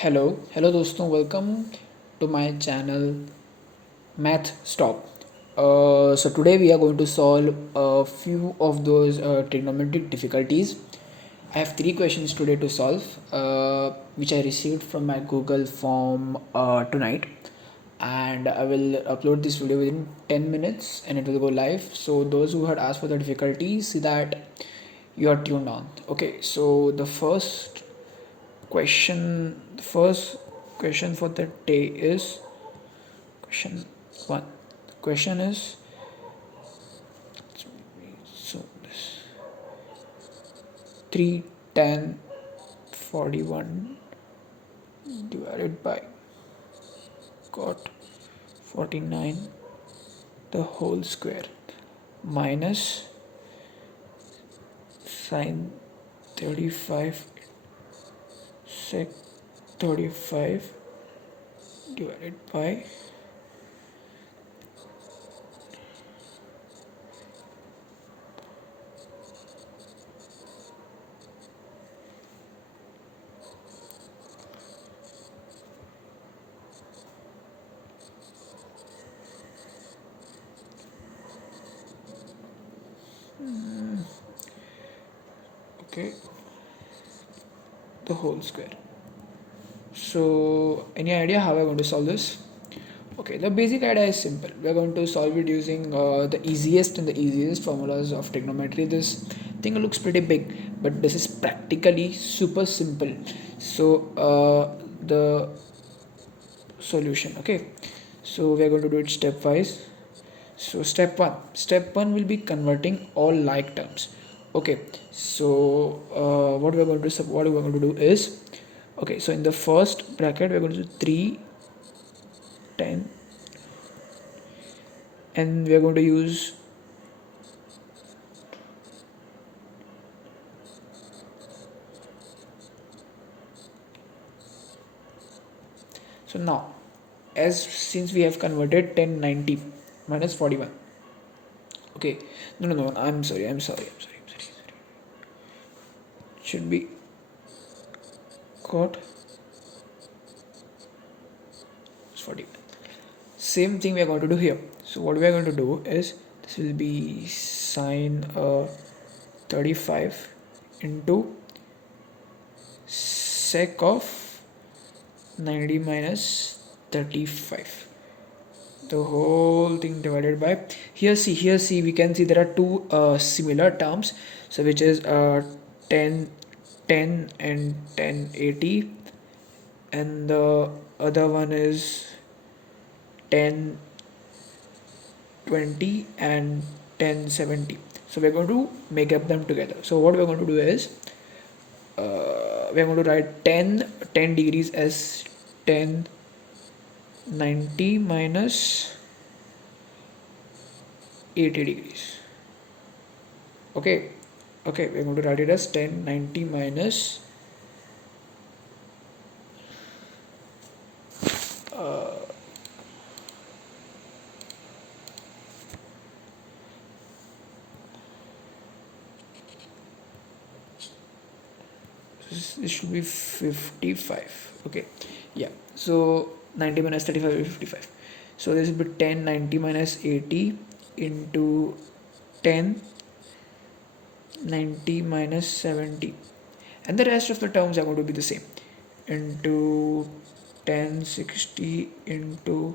hello दोस्तों, welcome to my channel Mathstop. So today we are going to solve a few of those trigonometric difficulties. I have 3 questions today to solve, which I received from my Google form tonight, and I will upload this video within 10 minutes and it will go live. So those who had asked for the difficulties, see that you are tuned on. Okay, so the first question for the day is question 1. The question is, so this 3 tan 41 divided by cot 49 the whole square minus sin 35 sec 35 divided by okay, the whole square. So any idea how we're going to solve this? Okay, the basic idea is simple. We're going to solve it using the easiest formulas of trigonometry. This thing looks pretty big, but this is practically super simple. So the solution, okay, so we're going to do it stepwise. So step one will be converting all like terms. Okay, so what we're going to do is, okay, so in the first bracket we're going to do 3 10 and we're going to use so now, as since we have converted 1090 minus 41, okay, no, I'm sorry, should be cot 41. Same thing we are going to do here. So what we are going to do is, this will be sine 35 into sec of 90 minus 35, the whole thing divided by, here see we can see there are two similar terms, so which is 10 and 1080, and the other one is 10 20 and 1070. So we're going to make up them together. So what we're going to do is, we're going to write 10 degrees as 1090 minus 80 degrees. Okay, we're going to write it as 1090 minus this should be 55. Okay, yeah, so 90 minus 35 will be 55. So this will be 1090 minus 80 into 1090 minus 70, and the rest of the terms are going to be the same, into 1060 into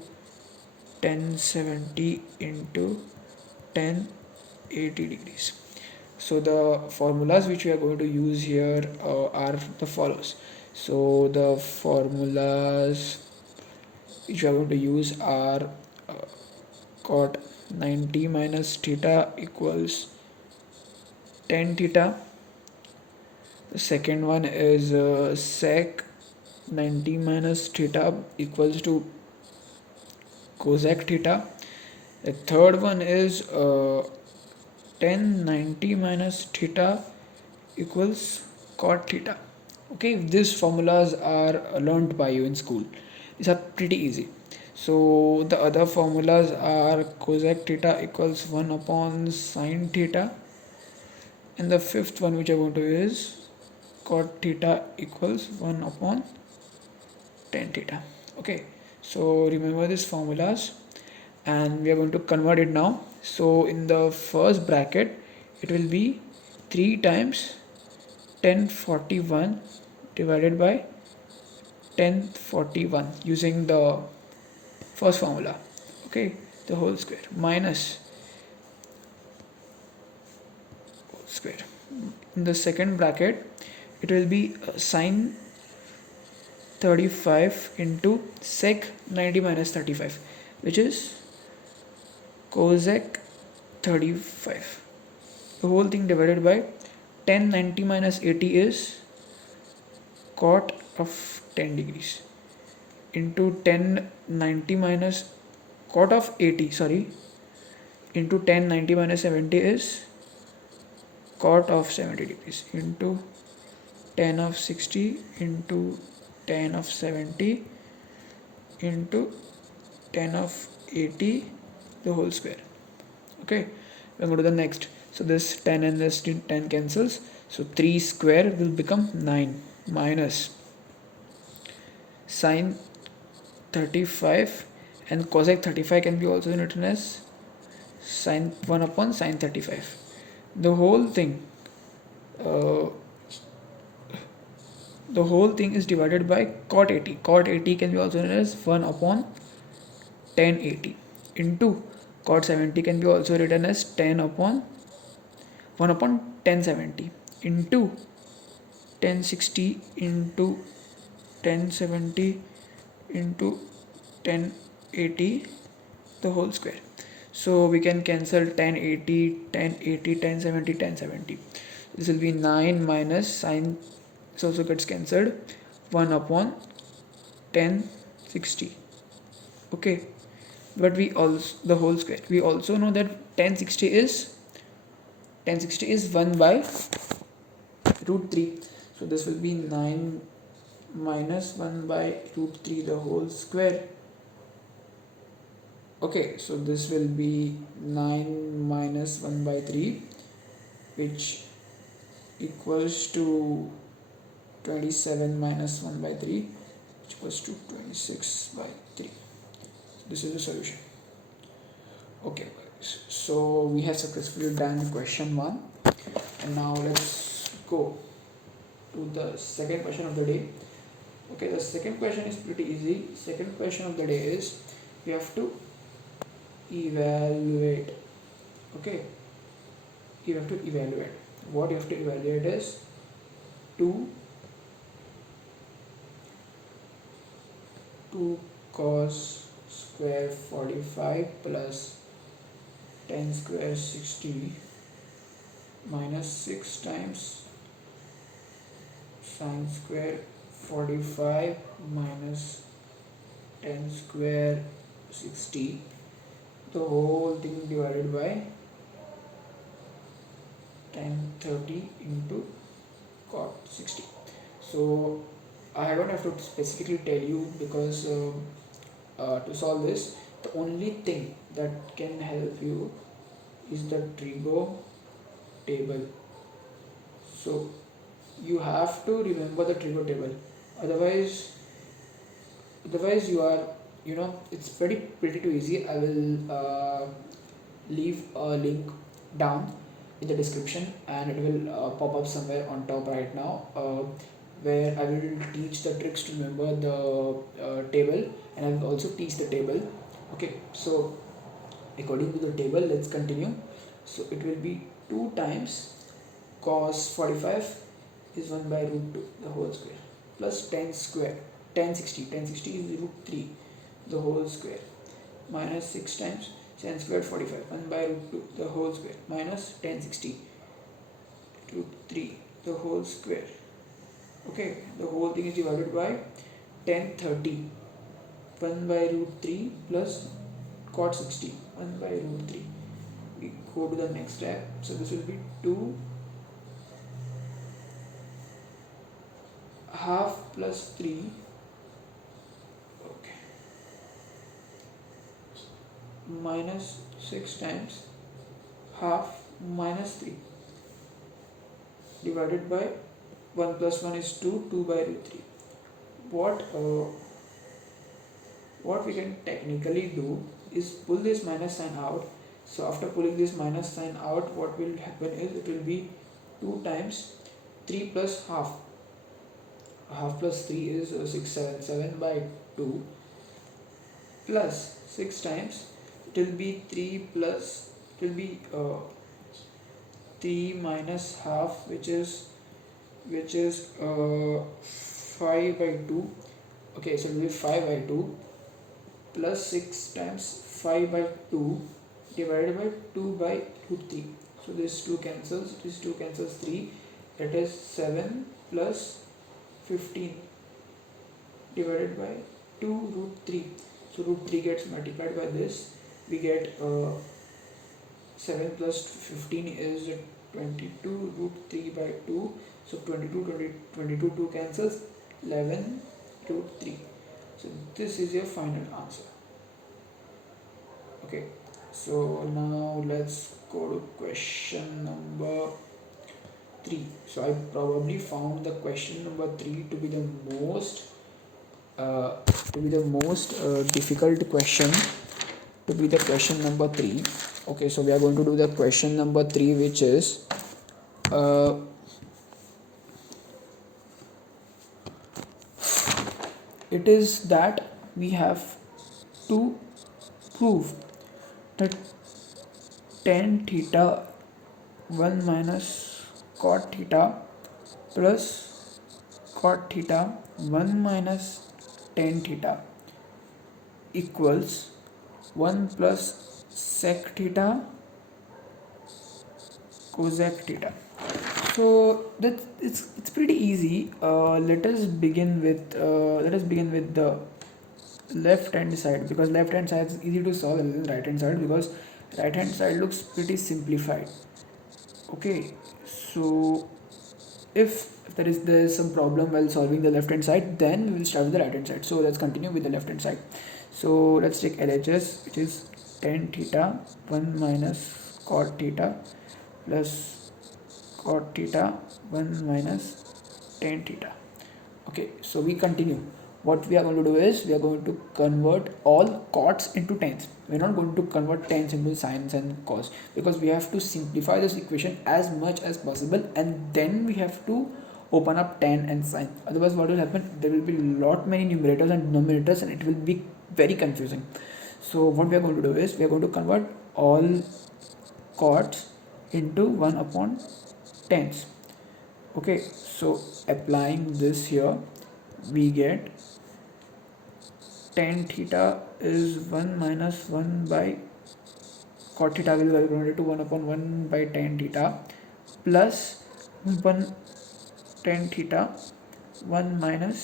1070 into 1080 degrees. So the formulas which we are going to use here are the follows. So the formulas which we are going to use are cot 90 minus theta equals tan theta. The second one is sec 90 minus theta equals to cosecθ theta. The third one is 1090 minus theta equals cot theta. Okay, these formulas are learnt by you in school. These are pretty easy. So the other formulas are cosec theta equals 1 upon sin theta, and the fifth one which I want to is cot theta equals 1 upon tan theta. Okay, so remember these formulas and we are going to convert it now. So in the first bracket it will be 3 times 1041 divided by 1041 using the first formula, okay, the whole square minus whole square. In the second bracket it will be sine 35 into sec 90 minus 35, which is cosec 35. The whole thing divided by 1090 minus 80 is cot of 10 degrees into 1090 minus cot of 80, sorry, into 1090 minus 70 is cot of 70 degrees into 10 of 60 into 10 of 70 into 10 of 80 the whole square. Okay, we'll go to the next. So this 10 and this 10 cancels, so 3 square will become 9 minus sine 35 and cosec 35 can be also written as sine 1 upon sine 35. The whole thing uh, is divided by cot 80. Cot 80 can be also written as 1 upon tan 80 into cot 70 can be also written as 10 upon 1 upon tan 70 into tan 60 into tan 70 into tan 80 the whole square. So we can cancel tan 80, tan 80, tan 70, tan 70. This will be 9 minus sine, this also gets cancelled, 1 upon tan 60. Okay, but we also, the whole square, we also know that tan 60 is 1 by root 3. So this will be 9 minus 1 by root 3 the whole square. Okay, so this will be 9 minus 1 by 3, which equals to 27 minus 1 by 3, which equals to 26 by 3. This is the solution. Okay, so we have successfully done question 1, and now let's go to the second question of the day. Okay, the second question is pretty easy. Second question of the day is we have to evaluate. Okay, you have to evaluate. What you have to evaluate is 2 cos square 45 plus tan square 60 minus 6 times sin square 45 minus tan square 60 the whole thing divided by tan 30 into cot 60. So I don't have to specifically tell you, because to solve this the only thing that can help you is the Trigo table. So you have to remember the Trigo table, otherwise you are, it's pretty too easy. I will leave a link down in the description, and it will pop up somewhere on top right now, where I will teach the tricks to remember the table, and I will also teach the table. Okay, so according to the table, let's continue. So it will be 2 times cos 45 is 1 by root 2 the whole square plus tan 60 is root 3 the whole square minus 6 times sin squared 45 1 by root 2 the whole square minus tan 60 root 3 the whole square. Okay, the whole thing is divided by tan 30 1 by root 3 plus cot 60 1 by root 3. We go to the next step. So this will be 2 half plus 3, okay, minus 6 times half minus 3 divided by 1 plus 1 is 2 by root 3. What what we can technically do is pull this minus sign out. So after pulling this minus sign out, what will happen is it will be 2 times 3 plus half. Half plus 3 is 6, 7, 7 by 2 plus 6 times, it will be 3 plus, it will be 3 minus half, which is 5 by 2. Okay, so it will be 5 by 2 plus 6 times 5 by 2 divided by 2 by root 3. So this 2 cancels, 3, that is 7 plus 15 divided by 2 root 3. So root 3 gets multiplied by this, we get 7 plus 15 is 22 root 3 by 2. So 22 2 cancels, 11 root 3. So this is your final answer. Okay, so now let's go to question number 3. So I probably found the question number 3 to be the most difficult question, to be the question number 3. Okay, so we are going to do the question number 3, which is it is that we have to prove that tan theta 1 minus cot theta plus cot theta 1 minus tan theta equals 1 plus sec theta cosec theta. So that it's pretty easy. Let us begin with the left hand side, because left hand side is easy to solve than right hand side, because right hand side looks pretty simplified. Okay, so if there is some problem while solving the left hand side, then we will start with the right hand side. So let's continue with the left hand side. So let's take LHS, which is tan theta 1 minus cot theta plus cot theta 1 minus tan theta. Okay, so we continue. What we are going to do is we are going to convert all cots into tans. We are not going to convert tans into sines and cos, because we have to simplify this equation as much as possible, and then we have to open up tan and sine. Otherwise what will happen, there will be lot many numerators and denominators, and it will be very confusing. So what we are going to do is we are going to convert all cots into 1 upon tans. Okay, so applying this here, we get tan theta is 1 minus 1 by cot theta will be converted to 1 upon 1 by tan theta plus 1 tan theta 1 minus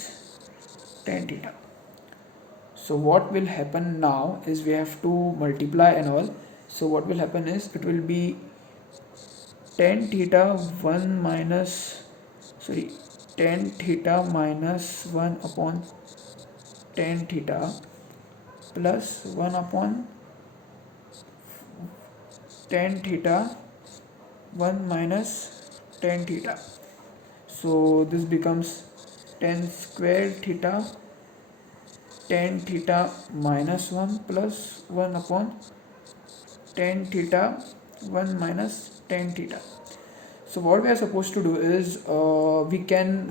tan theta. So what will happen now is we have to multiply and all. So what will happen is it will be tan theta 1 minus tan theta minus 1 upon tan theta plus 1 upon tan theta 1 minus tan theta. So this becomes tan square theta tan theta minus 1 plus 1 upon tan theta 1 minus tan theta. So what we are supposed to do is we can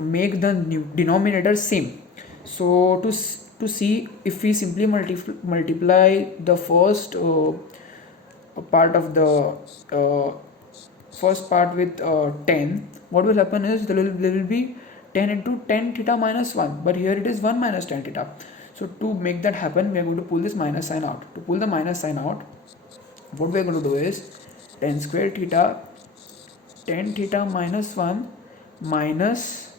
make the new denominator same. So to see, if we simply multiply the first part of the first part with 10, what will happen is there will be 10 into tan theta minus 1, but here it is 1 minus tan theta. So to make that happen, we are going to pull this minus sign out. To pull the minus sign out, what we are going to do is tan square theta tan theta minus 1 minus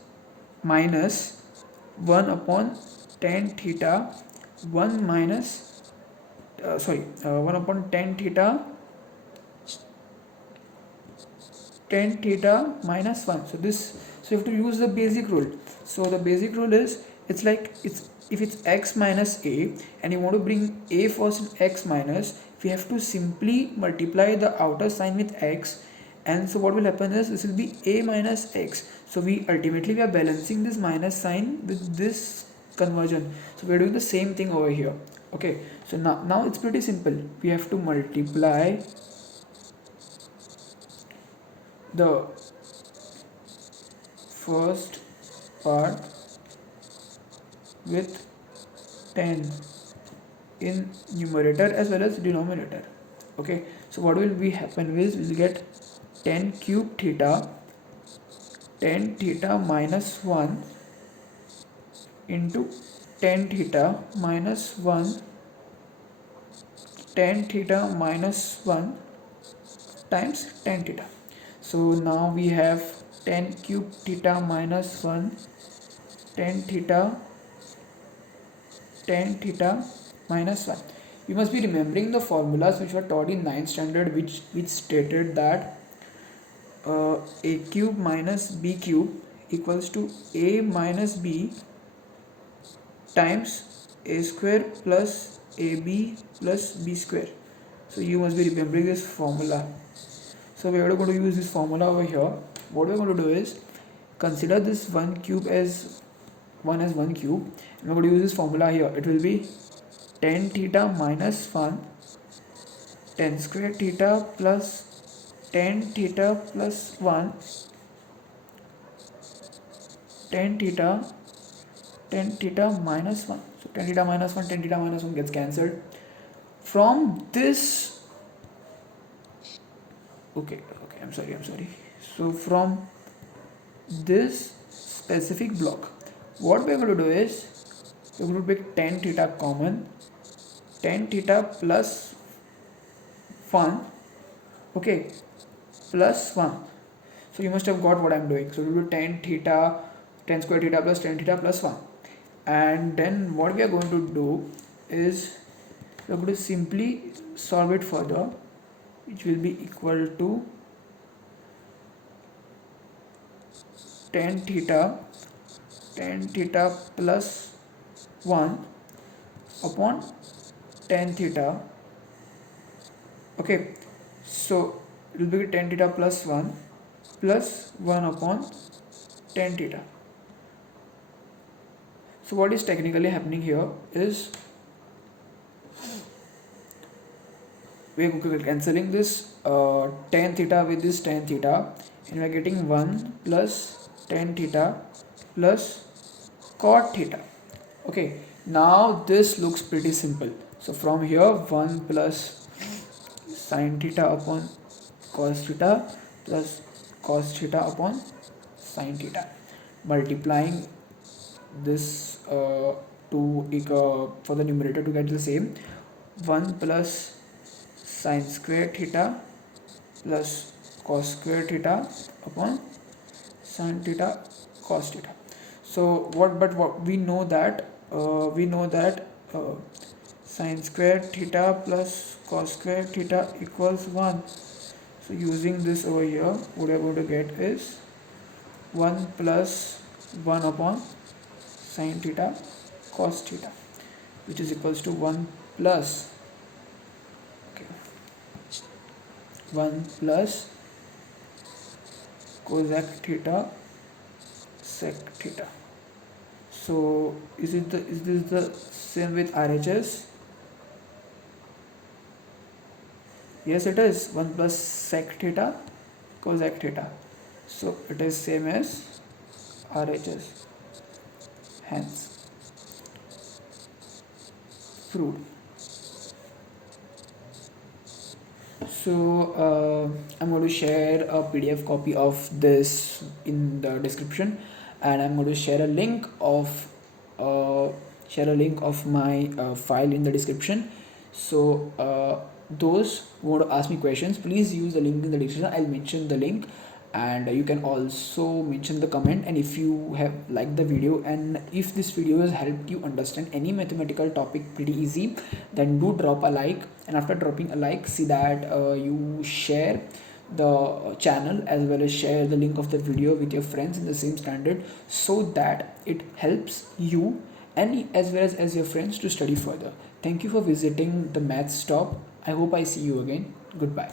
1 upon tan theta 1 minus 1 upon tan theta minus 1. So you have to use the basic rule. So the basic rule is if it's x minus a and you want to bring a first in x minus, we have to simply multiply the outer sign with x, and so what will happen is this will be a minus x. So we are balancing this minus sign with this conversion. So we're doing the same thing over here. Okay, so now it's pretty simple. We have to multiply the first part with 10 in numerator as well as denominator. Okay, so what will be happen is we'll get 10 cube theta, 10 theta minus 1 into 10 theta minus 1, 10 theta minus 1 times 10 theta. So now we have 10 cube theta minus 1, 10 theta, 10 theta minus 1. You must be remembering the formulas which were taught in 9th standard, which stated that a cube minus b cube equals to a minus b times a square plus ab plus b square. So you must be remembering this formula. So we are going to use this formula over here. What we are going to do is consider this 1 cube as 1 cube, and we are going to use this formula here. It will be 10 theta minus 1, 10 square theta plus 10 theta plus 1, 10 theta, 10 theta minus 1. So 10 theta minus 1, 10 theta minus 1 gets cancelled. From this, okay, I'm sorry. So from this specific block, what we are going to do is we are going to take 10 theta common, 10 theta plus 1, okay, plus 1. So you must have got what I am doing. So we will do 10 theta, 10 square theta plus 10 theta plus 1. And then what we are going to do is we are going to simply solve it further, which will be equal to 10 theta plus 1 upon 10 theta. Okay, so it will be 10 theta plus 1 upon 10 theta. So what is technically happening here is we are cancelling this 10 theta with this 10 theta, and we are getting 1 plus 10 theta plus cot theta. Okay, now this looks pretty simple. So from here 1 plus sin theta upon cos theta plus cos theta upon sin theta, multiplying this for the numerator to get the same, 1 plus sin square theta plus cos square theta upon sin theta cos theta. So what we know that sin square theta plus cos square theta equals 1. So using this over here, what we are going to get is 1 plus 1 upon sin theta cos theta, which is equals to 1 plus 1 plus cosec theta sec theta. So is this the same with RHS? Yes, it is 1 plus sec theta cosec theta. So it is same as RHS. Hence proved. So I'm going to share a PDF copy of this in the description, and I'm going to share a link of my file in the description. So those who want to ask me questions, please use the link in the description. I'll mention the link, and you can also mention the comment. And if you have liked the video, and if this video has helped you understand any mathematical topic pretty easy, then do drop a like. And after dropping a like, see that you share the channel as well as share the link of the video with your friends in the same standard, so that it helps you and as well as your friends to study further. Thank you for visiting the Mathstop. I hope I see you again. Goodbye.